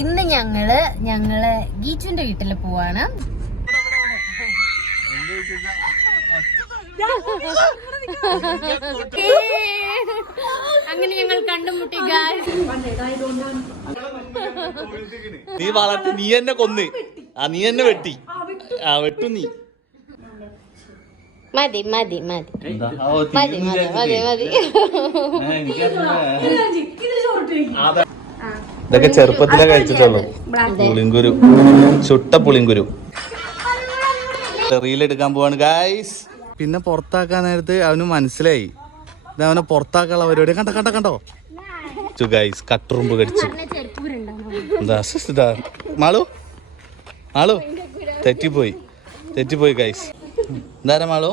ഇന്ന് ഞങ്ങള് ഗീച്ചുവിന്റെ വീട്ടില് പോവാണ്. അങ്ങനെ ഞങ്ങൾ കണ്ടുമുട്ടി. നീ വളർത്തി നീ എന്നെ കൊന്ന്, നീ എന്നെ വെട്ടി, വെട്ടു നീ. മതി മതി മതി മതി മതി മതി മതി. ഇതൊക്കെ ചെറുപ്പത്തിലേ കഴിച്ചിട്ടുള്ളൂ. പുളിങ്കുരു, ചുട്ട പുളിങ്കുരു. റീലെടുക്കാൻ പോവാണ് ഗായ്സ്. പിന്നെ പുറത്താക്കാൻ നേരത്ത് അവന് മനസ്സിലായി ഇത് അവനെ പുറത്താക്കാനുള്ള പരിപാടി. കണ്ടോ ഗായ്സ്, കട്ടുറുമ്പ് കടിച്ചു. എന്താ മാളു തെറ്റിപ്പോയി ഗായ്സ്. എന്തായാലും മാളു